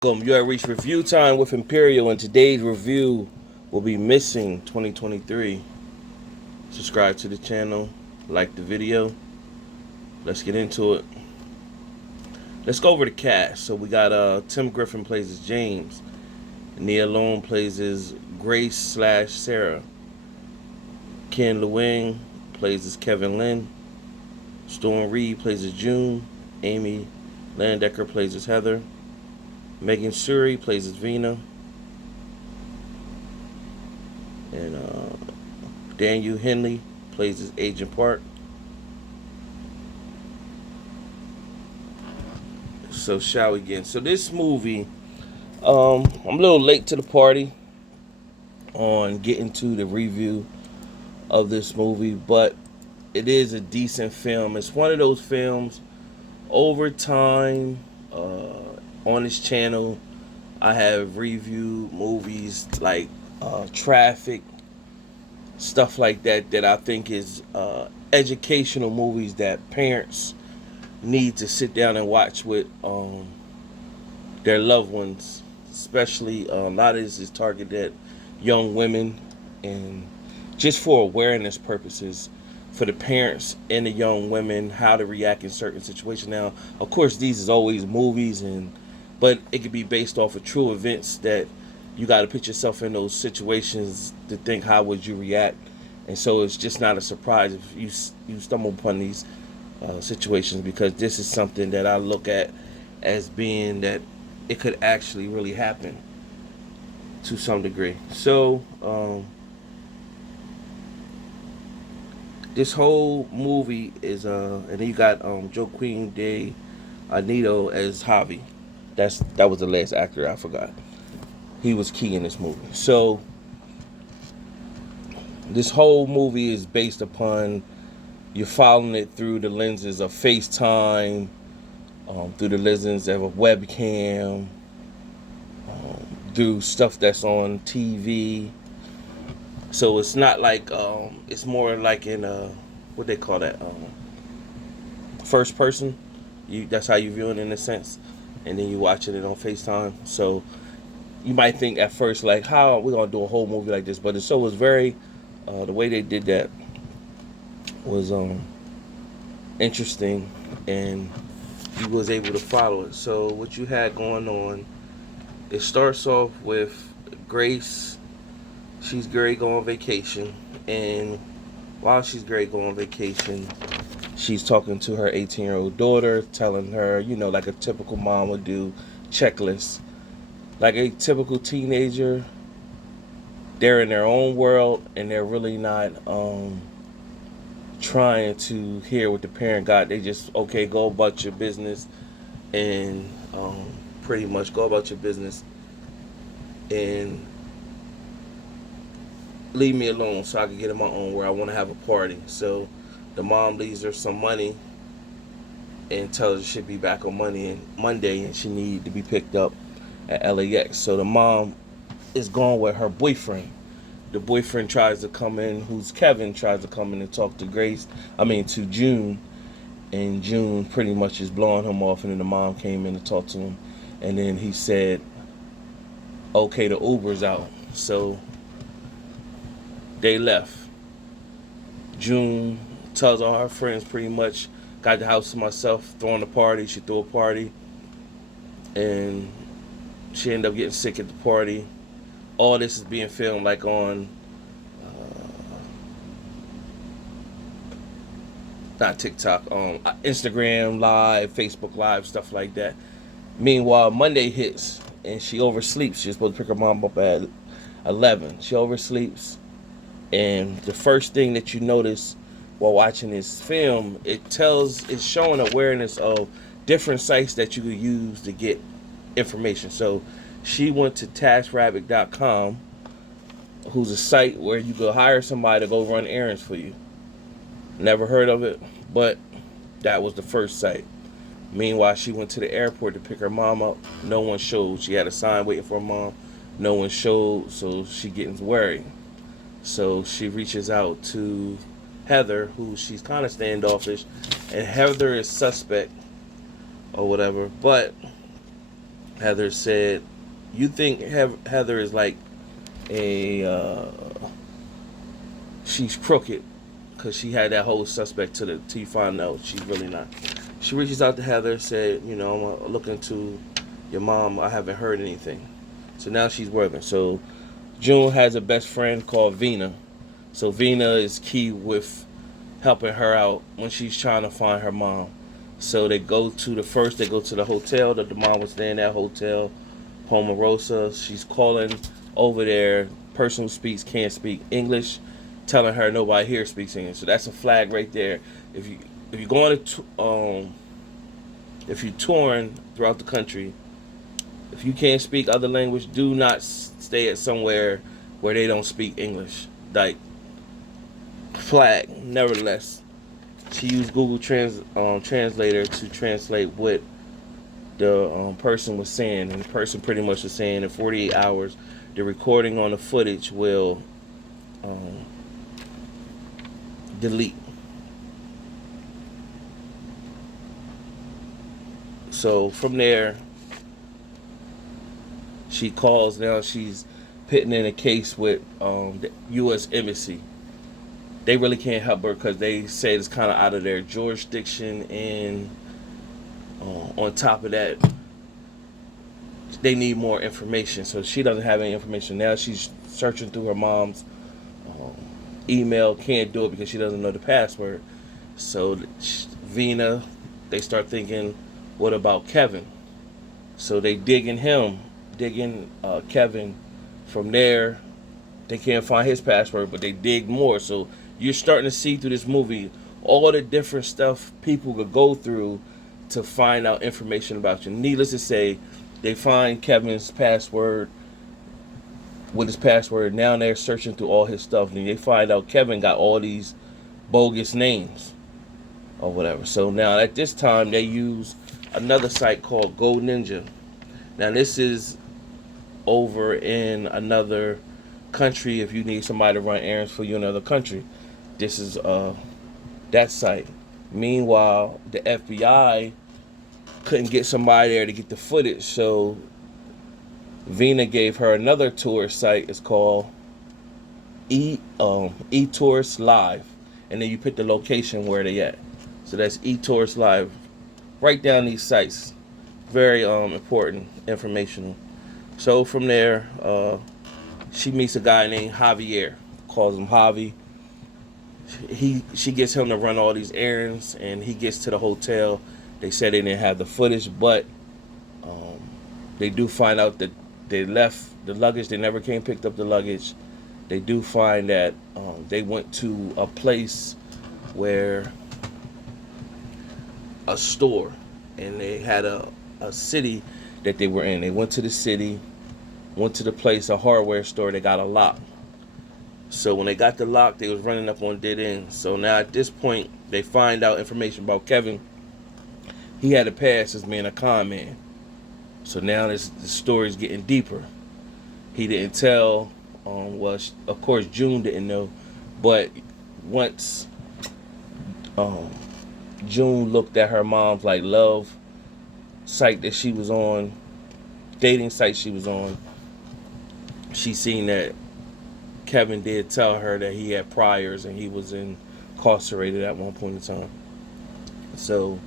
Welcome. You have reached review time with Imperial, and today's review will be Missing 2023. Subscribe to the channel, like the video. Let's get into it. Let's go over the cast. So we got Tim Griffin plays as James. Nia Long plays as Grace slash Sarah. Ken Lewing plays as Kevin Lynn. Storm Reed plays as June. Amy Landecker plays as Heather. Megan Suri plays as Vina. And Daniel Henley plays as Agent Park. So shall we begin? So this movie, I'm a little late to the party on getting to the review of this movie, but it is a decent film. It's one of those films over time. On this channel, I have reviewed movies like Traffic, stuff like that, that I think is educational movies that parents need to sit down and watch with their loved ones. Especially a lot of this is targeted at young women, and just for awareness purposes for the parents and the young women, how to react in certain situations. Now, of course, these is always movies, but it could be based off of true events that you got to put yourself in those situations to think how would you react. And so it's just not a surprise if you stumble upon these situations, because this is something that I look at as being that it could actually really happen to some degree. So this whole movie is and then you got Joaquin de Anito as Javi. That was the last actor I forgot. He was key in this movie. So this whole movie is based upon you're following it through the lenses of FaceTime, through the lenses of a webcam, through stuff that's on TV. So it's not like it's more like in what they call that, first person. That's how you view it in a sense, and then you watching it on FaceTime. So you might think at first like, how are we gonna do a whole movie like this? But it was very the way they did that was interesting, and you was able to follow it. So what you had going on, it starts off with Grace. She's great going on vacation, and while she's great going on vacation, she's talking to her 18-year-old daughter, telling her, like a typical mom would do, checklist. Like a typical teenager, they're in their own world, and they're really not trying to hear what the parent got. They just, okay, go about your business, and pretty much go about your business and leave me alone so I can get in my own where I want to have a party. So the mom leaves her some money and tells her she'll be back on Monday, and she need to be picked up at LAX. So the mom is gone with her boyfriend. The boyfriend tries to come in, who's Kevin, tries to come in and talk to to June, and June pretty much is blowing him off, and then the mom came in to talk to him, and then he said, okay, the Uber's out. So they left. June tells all her friends pretty much, got the house to myself, throwing a party. She threw a party, and she ended up getting sick at the party. All this is being filmed like on not TikTok, Instagram Live, Facebook Live, stuff like that. Meanwhile, Monday hits, and she oversleeps. She's supposed to pick her mom up at 11. She oversleeps, and the first thing that you notice while watching this film, it's showing awareness of different sites that you could use to get information. So she went to TaskRabbit.com, who's a site where you go hire somebody to go run errands for you. Never heard of it, but that was the first site. Meanwhile, she went to the airport to pick her mom up. No one showed. She had a sign waiting for her mom. No one showed, so she getting worried. So she reaches out to Heather, who she's kind of standoffish, and Heather is suspect or whatever. But Heather said, "You think Heather is like a she's crooked because she had that whole suspect to the T find out she's really not." She reaches out to Heather, said, "You know, I'm looking to your mom. I haven't heard anything." So now she's working. So June has a best friend called Vina. So Vina is key with helping her out when she's trying to find her mom. So they go to the hotel that the mom was staying in, that hotel, Pomarosa. She's calling over there. Person who speaks can't speak English, telling her nobody here speaks English. So that's a flag right there. If you if you're going to if you're touring throughout the country, if you can't speak other language, do not stay at somewhere where they don't speak English. Like, flag. Nevertheless, she used Google Translator to translate what the person was saying, and the person pretty much was saying in 48 hours, the recording on the footage will um, delete. So from there, she calls. Now she's pitting in a case with the U.S. Embassy. They really can't help her because they say it's kind of out of their jurisdiction, and on top of that, they need more information. So she doesn't have any information. Now she's searching through her mom's um, email. Can't do it because she doesn't know the password. So Vina, they start thinking, what about Kevin? So they digging Kevin. From there, they can't find his password, but they dig more. So you're starting to see through this movie all the different stuff people could go through to find out information about you. Needless to say, they find Kevin's password with his password. Now they're searching through all his stuff, and they find out Kevin got all these bogus names or whatever. So now at this time, they use another site called Go Ninja. Now this is over in another country. If you need somebody to run errands for you in another country, this is that site. Meanwhile, the FBI couldn't get somebody there to get the footage, so Vina gave her another tour site. It's called eTourist Live, and then you put the location where they at. So that's eTourist Live. Write down these sites. Very important, informational. So from there, she meets a guy named Javier. Calls him Javi. She gets him to run all these errands, and he gets to the hotel. They said they didn't have the footage, but they do find out that they left the luggage. They never came picked up the luggage. They do find that they went to a place where a store, and they had a city that they were in. They went to the city, went to the place, a hardware store. They got a lock. So when they got the lock, they was running up on dead ends. So now at this point, they find out information about Kevin. He had a past as being a con man. So now the story's getting deeper. He didn't tell. Of course, June didn't know. But once June looked at her mom's like love site that she was on, dating site she was on, she seen that Kevin did tell her that he had priors and he was incarcerated at one point in time. So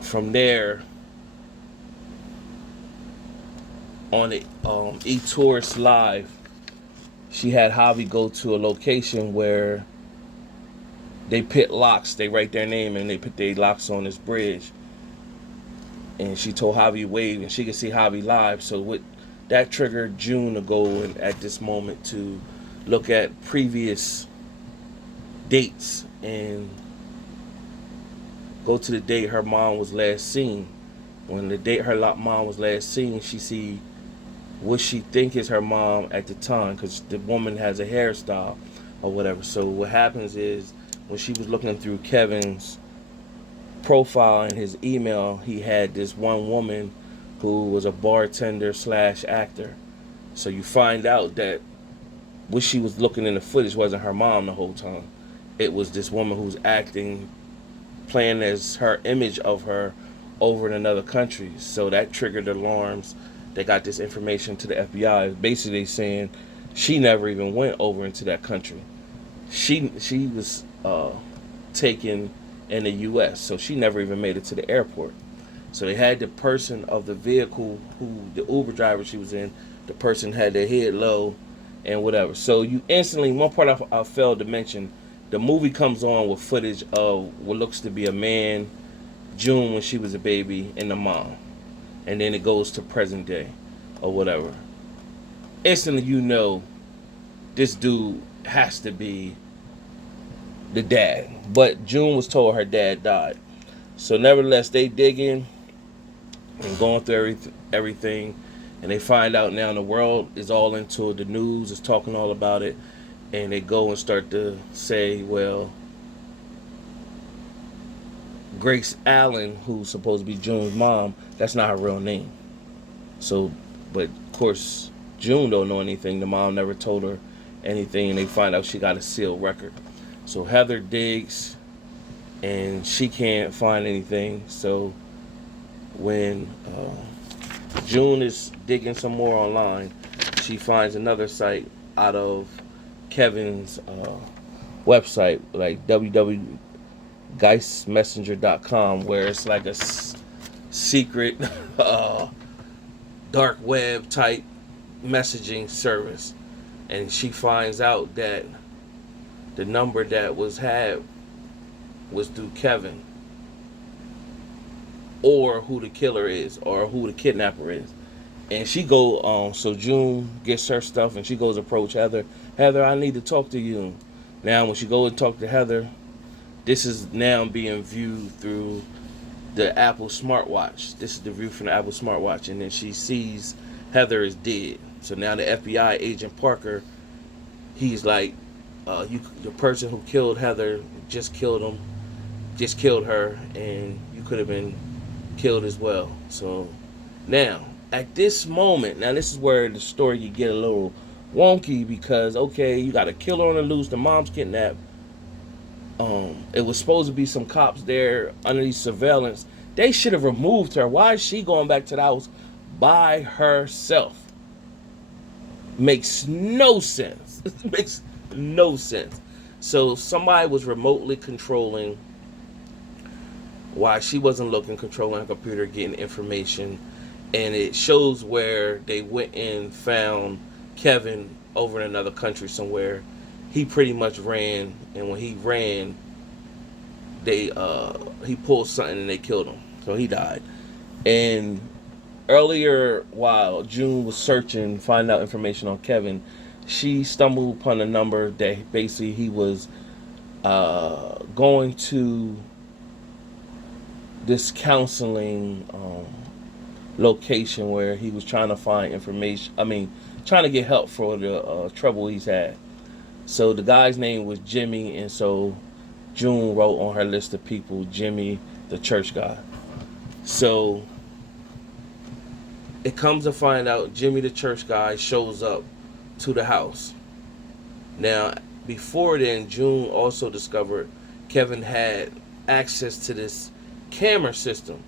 from there, on the eTourist Live, she had Javi go to a location where they put locks. They write their name and they put their locks on this bridge. And she told Javi wave, and she could see Javi live. So what that triggered June to go and at this moment to look at previous dates and go to the date her mom was last seen. When the date her mom was last seen, she see what she think is her mom at the time, because the woman has a hairstyle or whatever. So what happens is, when she was looking through Kevin's profile in his email, he had this one woman who was a bartender slash actor. So you find out that what she was looking in the footage wasn't her mom the whole time. It was this woman who's acting, playing as her image of her over in another country. So that triggered alarms. They got this information to the FBI. Basically saying she never even went over into that country. She was taken in the U.S., so she never even made it to the airport. So they had the person of the vehicle, who the Uber driver she was in, the person had their head low and whatever. So you instantly, one part I failed to mention, the movie comes on with footage of what looks to be a man, June when she was a baby, and the mom. And then it goes to present day or whatever. Instantly you know this dude has to be the dad. But June was told her dad died. So nevertheless, they dig in and going through everything, and they find out now the world is all into it. The news is talking all about it, and they go and start to say, well, Grace Allen, who's supposed to be June's mom, that's not her real name. So, but of course, June don't know anything. The mom never told her anything, and they find out she got a sealed record. So Heather digs, and she can't find anything. So when June is digging some more online, she finds another site out of Kevin's website, like www.geistmessenger.com, where it's like a secret dark web type messaging service. And she finds out that the number that was had was through Kevin, or who the killer is, or who the kidnapper is. And she go so June gets her stuff and she goes approach Heather. Heather, I need to talk to you. Now when she goes and talk to Heather, this is now being viewed through the Apple smartwatch. This is the view from the Apple smartwatch, and then she sees Heather is dead. So now the FBI agent Parker, he's like, the person who killed Heather just killed her, and you could have been killed as well. So now at this moment, now this is where the story you get a little wonky, because okay, you got a killer on the loose, the mom's kidnapped. It was supposed to be some cops there underneath surveillance. They should have removed her. Why is she going back to the house by herself? Makes no sense. Makes no sense. So somebody was remotely controlling, why she wasn't looking, controlling her computer, getting information. And it shows where they went and found Kevin over in another country somewhere. He pretty much ran, and when he ran, he pulled something and they killed him. So he died. And earlier, while June was searching, finding out information on Kevin, she stumbled upon a number that basically he was going to this counseling location where he was trying to find information. Trying to get help for the trouble he's had. So the guy's name was Jimmy, and so June wrote on her list of people, Jimmy, the church guy. So it comes to find out Jimmy, the church guy, shows up to the house. Now, before then, June also discovered Kevin had access to this camera system,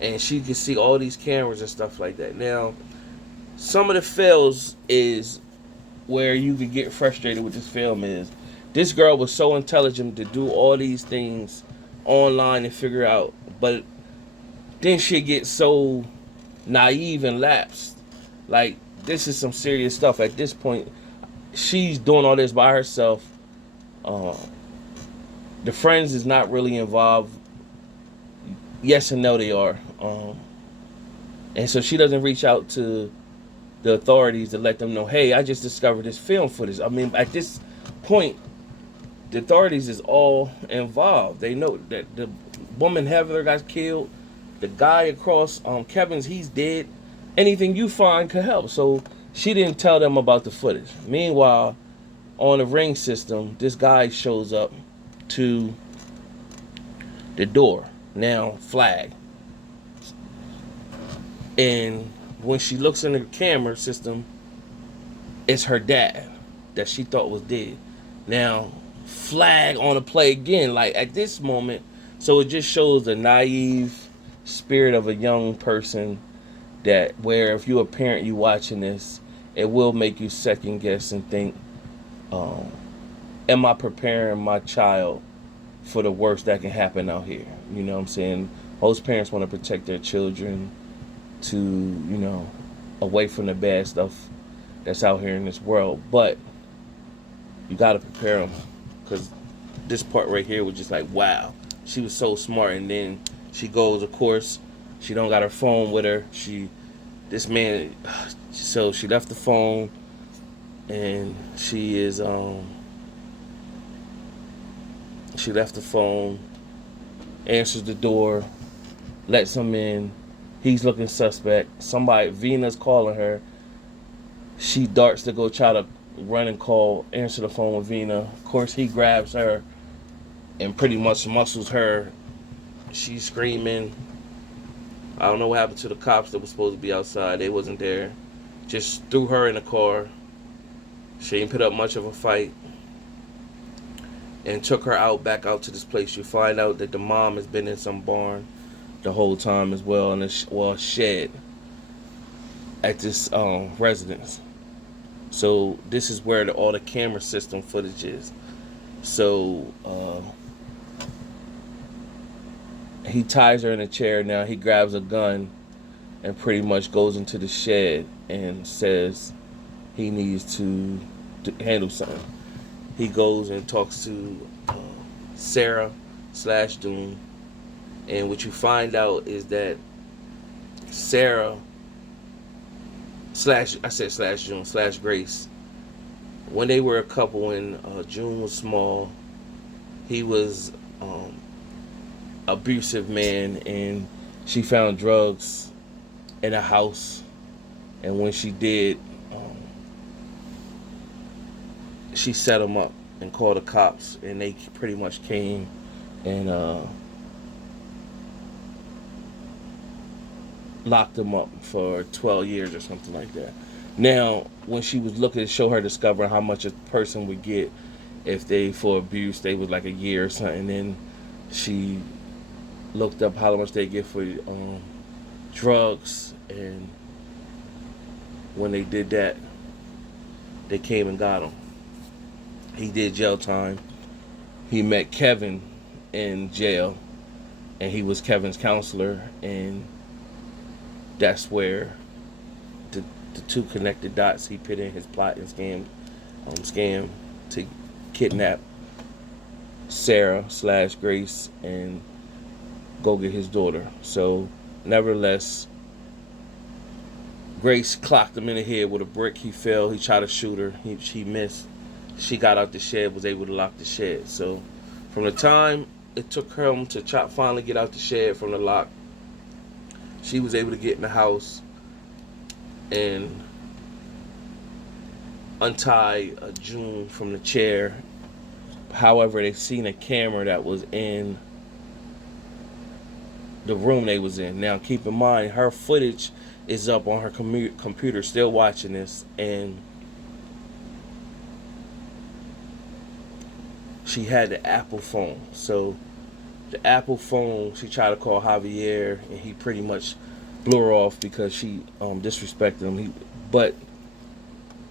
and she could see all these cameras and stuff like that. Now, some of the fails is where you could get frustrated with this film is this girl was so intelligent to do all these things online and figure out, but then she gets so naive and lapsed. Like, this is some serious stuff. At this point, she's doing all this by herself. The friends is not really involved. Yes and no, they are. And so she doesn't reach out to the authorities to let them know, hey, I just discovered this film footage. At this point, the authorities is all involved. They know that the woman Heather got killed. The guy across Kevin's, he's dead. Anything you find could help. So she didn't tell them about the footage. Meanwhile, on the ring system, this guy shows up to the door. Now, flag. And when she looks in the camera system, it's her dad that she thought was dead. Now, flag on the play again. Like, at this moment, so it just shows the naive spirit of a young person that where if you're a parent, you watching this, it will make you second guess and think, um, am I preparing my child for the worst that can happen out here? You know what I'm saying? Most parents want to protect their children to, away from the bad stuff that's out here in this world. But you got to prepare them, because this part right here was just like, wow, she was so smart. And then she goes, of course, she don't got her phone with her. This man, so she left the phone, and she left the phone, answers the door, lets him in. He's looking suspect. Somebody, Vena's calling her. She darts to go try to run and call, answer the phone with Vena. Of course, he grabs her and pretty much muscles her. She's screaming. I don't know what happened to the cops that were supposed to be outside. They wasn't there. Just threw her in the car. She didn't put up much of a fight. And took her back out to this place. You find out that the mom has been in some barn the whole time as well, in a shed at this residence. So this is where all the camera system footage is. So he ties her in a chair. Now he grabs a gun and pretty much goes into the shed and says he needs to handle something. He goes and talks to Sarah / Doom, and what you find out is that Sarah / June / Grace, when they were a couple and June was small, he was abusive man, and she found drugs in a house, and when she did, she set him up and called the cops, and they pretty much came and locked him up for 12 years or something like that. Now, when she was looking to show her discovering how much a person would get if they, for abuse, they was like a year or something, then she looked up how much they get for drugs, and when they did that, they came and got him. He did jail time. He met Kevin in jail, and he was Kevin's counselor, and that's where the two connected dots. He put in his plot and scam to kidnap Sarah / Grace and go get his daughter. So, nevertheless, Grace clocked him in the head with a brick. He fell. He tried to shoot her. She missed. She got out the shed, was able to lock the shed. So from the time it took him to finally get out the shed from the lock, she was able to get in the house and untie June from the chair. However, they seen a camera that was in the room they was in. Now, keep in mind, her footage is up on her computer, still watching this, and she had the Apple phone. So the Apple phone, she tried to call Javier, and he pretty much blew her off because she disrespected him. But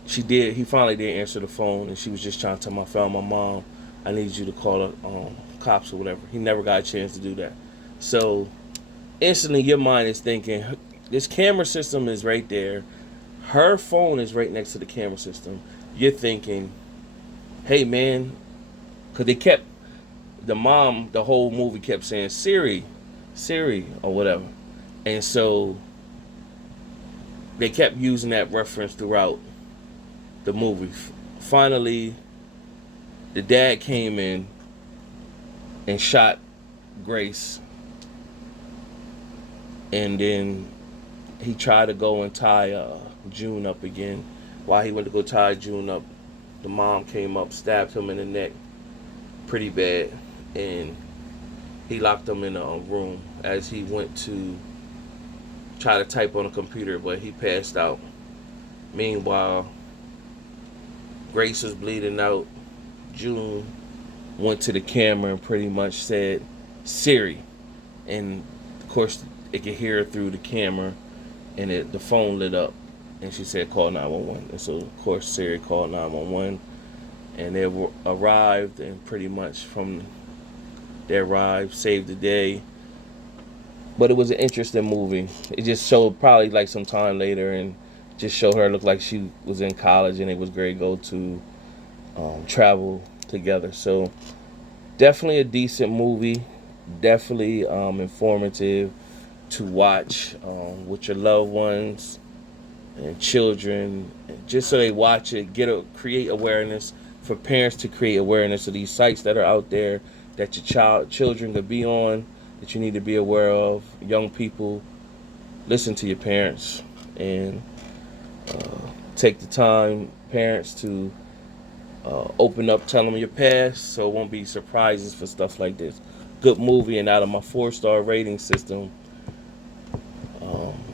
he finally did answer the phone, and she was just trying to tell him, I found my mom. I need you to call the cops or whatever. He never got a chance to do that. So instantly your mind is thinking, this camera system is right there. Her phone is right next to the camera system. You're thinking, hey man, because the mom, the whole movie kept saying, Siri, or whatever. And so they kept using that reference throughout the movie. Finally, the dad came in and shot Grace. And then he tried to go and tie June up again. While he went to go tie June up, the mom came up, stabbed him in the neck pretty bad, and he locked him in a room as he went to try to type on a computer, but he passed out. Meanwhile, Grace was bleeding out. June went to the camera and pretty much said, Siri. And of course, it could hear her through the camera, and the phone lit up, and she said call 911. And so of course Siri called 911, and they arrived, and pretty much from they arrived, saved the day. But it was an interesting movie. It just showed probably like some time later, and just showed her look like she was in college, and it was great to go to travel together. So definitely a decent movie. Definitely informative to watch with your loved ones and children, just so they watch it, create awareness for parents to create awareness of these sites that are out there that your children could be on, that you need to be aware of. Young people, listen to your parents, and take the time, parents, to open up, tell them your past, so it won't be surprises for stuff like this. Good movie, and out of my 4-star rating system,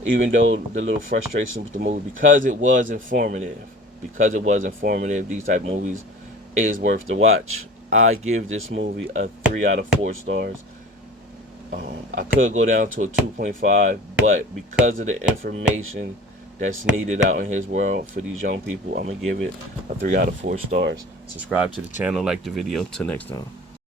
even though the little frustration with the movie, because it was informative, these type of movies is worth the watch. I give this movie a 3 out of 4 stars. I could go down to a 2.5, but because of the information that's needed out in his world for these young people, I'm going to give it a 3 out of 4 stars. Subscribe to the channel, like the video. Till next time.